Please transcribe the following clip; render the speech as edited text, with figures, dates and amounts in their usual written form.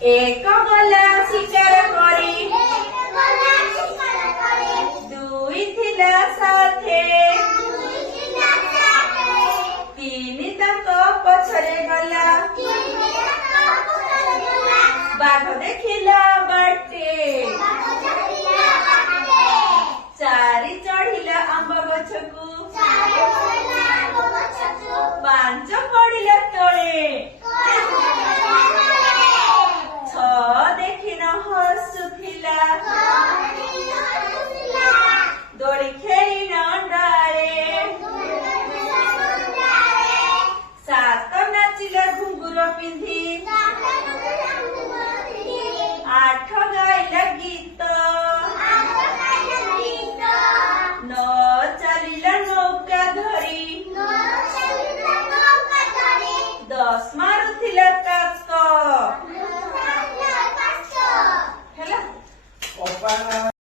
ଏକ ଗଲା ଶିକାର କରି ଦୁଇ ଥିଲା ସାଥେ ତିନି ତାଙ୍କ ପଛରେ ଗଲା ବାଘ ଦେଖିଲା ବାଟେ ଚାରି ଚଢିଲା ଆମ୍ବ ଗଛକୁ ପାଞ୍ଚ ପଡିଲା ତଳେ ଛଅ ଦେଖିନ ହସୁଥିଲା ଦୋଳି ଖେଳିନ ଡାଳେ ସାତ ନାଚିଲା ଘୁଙ୍ଗୁର ପିନ୍ଧି ଆଠ ଗାଇଲା ଗୀତ ନଅ ଚାଲିଲା ନୌକା ଧରି ଦଶ ମାରୁଥିଲା କାକ ହେଲା।